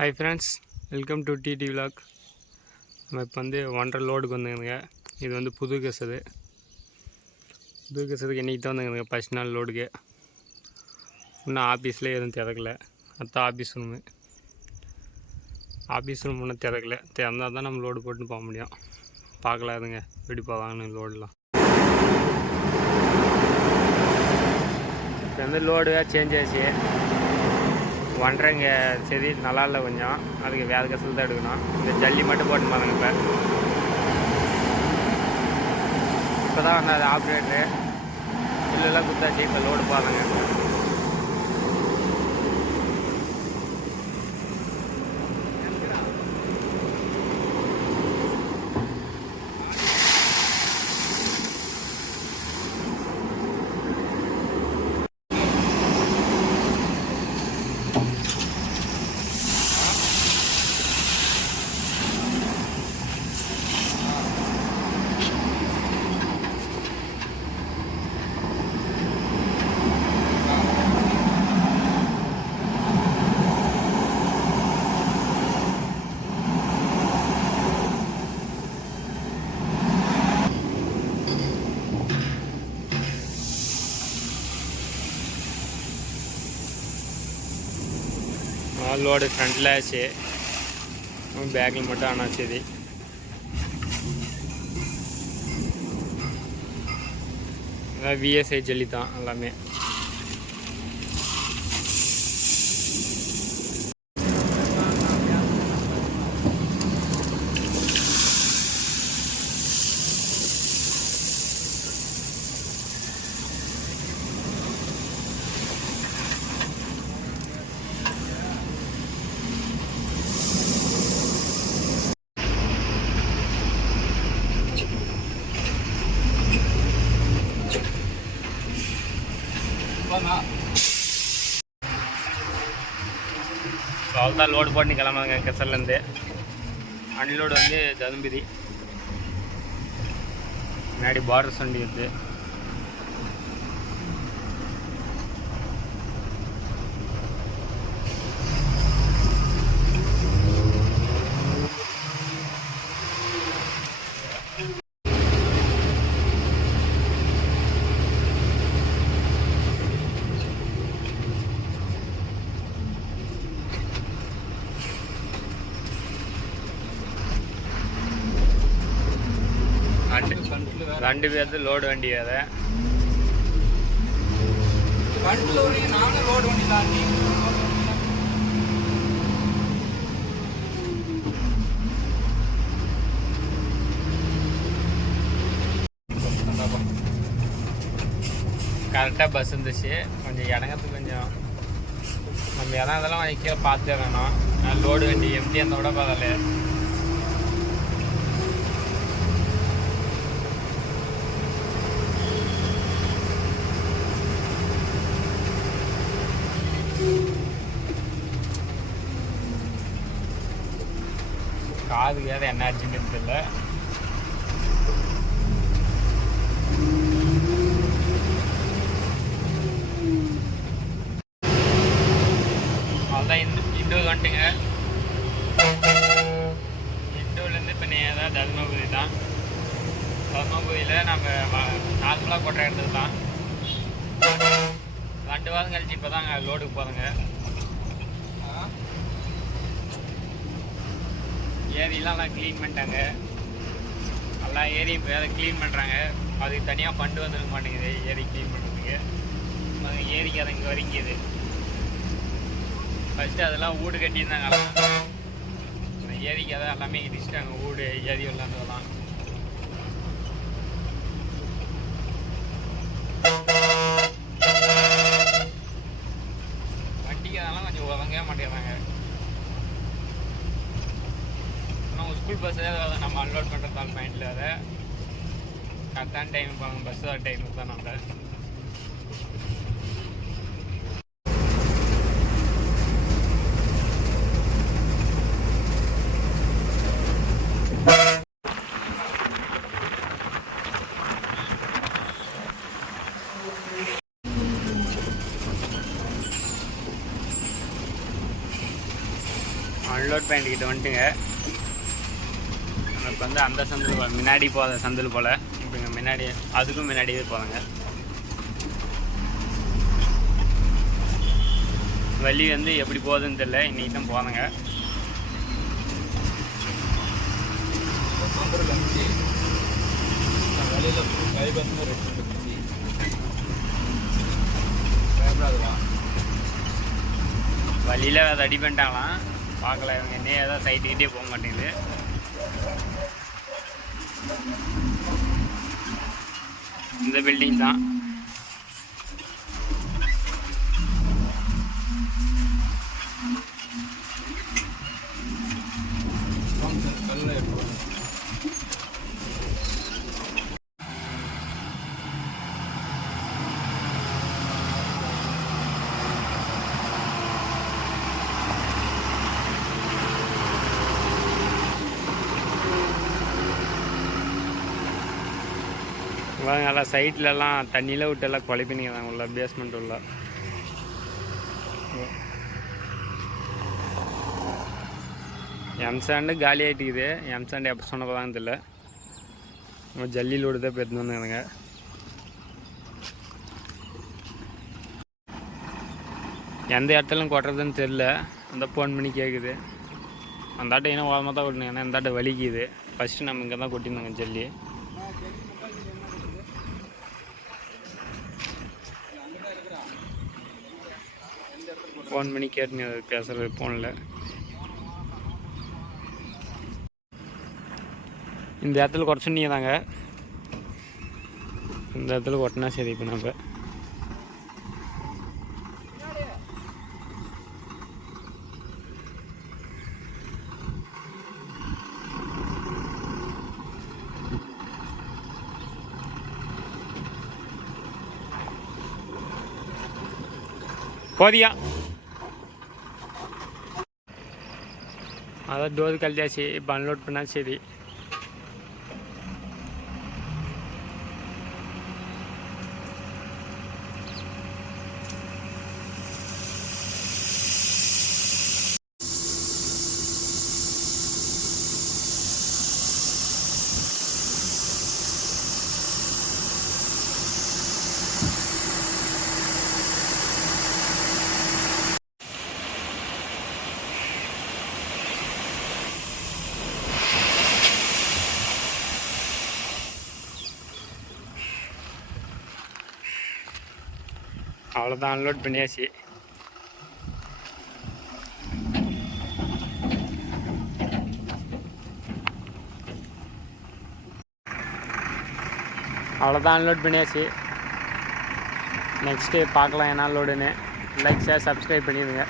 Hi friends, welcome to DD vlog. நம்ம இப்போ வந்து 1.5 லோடுக்கு வந்துங்க. இது வந்து புது கசது. புது கசதுக்கு இன்றைக்கி தான் வந்துங்க ஃபஸ்ட் நாள் லோடுக்கு. இன்னும் ஆஃபீஸில் எதுவும் திறக்கல. அதான் ஆஃபீஸ் ரூமு இன்னும் திறக்கல. திறந்தால் தான் நம்ம லோடு போட்டுன்னு போக முடியும். பார்க்கலாம் இதுங்க எப்படி போவாங்கன்னு லோடெலாம். இப்போ வந்து லோடு சேஞ்ச் ஆச்சு. 1.5 சரி நல்லா இல்லை, கொஞ்சம் அதுக்கு வேறு கசல் தான் எடுக்கணும். இந்த ஜல்லி மட்டும் போட்டு பாருங்க. இப்போ தான் வந்தாது ஆப்ரேட்ரு. இல்லைலாம் குத்தாச்சு. இப்போ லோடு பாருங்க. லோடு ஃப்ரண்ட்டில் ஆச்சு, பேக்கில் மட்டும் ஆனாச்சு. இது விஎஸ்ஐ ஜல்லி தான் எல்லாமே. அவ்வளோதான் லோடு போட்டு கிளம்புங்க கெசல்லேருந்து. அன்லோடு வந்து தருமபுரி முன்னாடி பார்டர் சண்டி வருது. ரெண்டு பேர்த்து லோடு வண்டி வேறு. லோடு வண்டி கரெக்டாக பஸ் இருந்துச்சு. கொஞ்சம் இடங்கிறதுக்கு கொஞ்சம் நம்ம இடம் இதெல்லாம் கொஞ்சம் கீழே பார்த்துட்டே வேணும். லோடு வண்டி எப்படி அந்த விட பரவாயில்ல. காதுக்கு ஏதாவது என்ன ஆச்சுன்னு தெரியல. அதான் இண்டூர் வந்துட்டுங்க. இண்டூர்லேருந்து இப்போ ஏதாவது தர்மபுரி தான். தர்மபுரியில் நம்ம நார்மலாக கொட்டை எடுத்தது தான். 2 வாரம் கழிச்சு இப்போ தான் லோடுக்கு போகிறோங்க. ஏரியெலாம் நல்லா க்ளீன் பண்ணிட்டாங்க. நல்லா ஏரி இப்போ எதாவது க்ளீன் பண்ணுறாங்க. அதுக்கு தனியாக ஃபண்டு வந்துருக்க மாட்டேங்குது ஏரி க்ளீன் பண்ணுறதுக்கு. அது ஏரிக்கு அதை இங்கே வரைக்குது. ஃபஸ்ட்டு அதெல்லாம் வீடு கட்டியிருந்தாங்க. ஏரிக்கு அதை எல்லாமே இடிச்சிட்டாங்க. வீடு ஏரி விளாண்டதெல்லாம். வண்டிக்கு அதெல்லாம் கொஞ்சம் உதங்கவே மாட்டேங்கிறாங்க. ஸ்கூல் பஸ்ஸே நம்ம அன்லோட் பண்ணுறதால பாயிண்டில் அதை கரெக்டான டைம் போகணும். பஸ் டைமுக்கு தான் நம்ம அன்லோட் பாயிண்ட் வந்துட்டுங்க. நமக்கு வந்து அந்த சந்தில் முன்னாடி போகிற சந்தில் போல் இப்போ இங்கே முன்னாடி அதுக்கும் முன்னாடியே போகிறாங்க. வழி வந்து எப்படி போகுதுன்னு தெரியல. இன்றைக்கி தான் போகிறாங்க. வழியில் அதை அடி பண்ணிட்டாங்களாம். பார்க்கல இவங்க என்ன ஏதாவது சைட்டுக்கிட்டே போக மாட்டேங்குது. இந்த பில்டிங் தான். நல்லா சைட்லலாம் தண்ணியில் விட்டு எல்லாம் குழப்பினிக்கிறாங்க உள்ள பேஸ்மெண்ட் உள்ள. எம்சாண்டு காலி ஆகிட்டுக்குது. எம்சாண்டு எப்போ சொன்னதான்னு தெரியல. நம்ம ஜல்லிலோடு தான் போயிட்டு வந்தாங்க. எந்த இடத்துலையும் கொட்டுறதுன்னு தெரில. அந்த ஃபோன் பண்ணி கேட்குது. அந்த ஆட்டை இன்னும் ஓரமாக தான் கொட்டினாங்க. ஏன்னா இந்த ஆட்டை வலிக்குது. ஃபஸ்ட்டு நம்ம இங்கே தான் கொட்டியிருந்தாங்க ஜல்லி. ஃபோன் பண்ணி கேட்டுன்னு பேசுகிறது ஃபோனில். இந்த இடத்துல குறைச்ச சொன்னீங்க தாங்க. இந்த இடத்துல கொட்டினா சரி. இப்போ நம்ம போதியா அதான் டோர் கழிச்சாச்சு. இப்போ அன்லோட் பண்ணால் சரி. அவ்வளோதான், அன்லோட் பண்ணியாச்சு. அவ்வளோதான், அன்லோட் பண்ணியாச்சு. நெக்ஸ்ட்டு பார்க்கலாம் என்ன லோடுன்னு. லைக் ஷேர் சப்ஸ்கிரைப் பண்ணிடுங்க.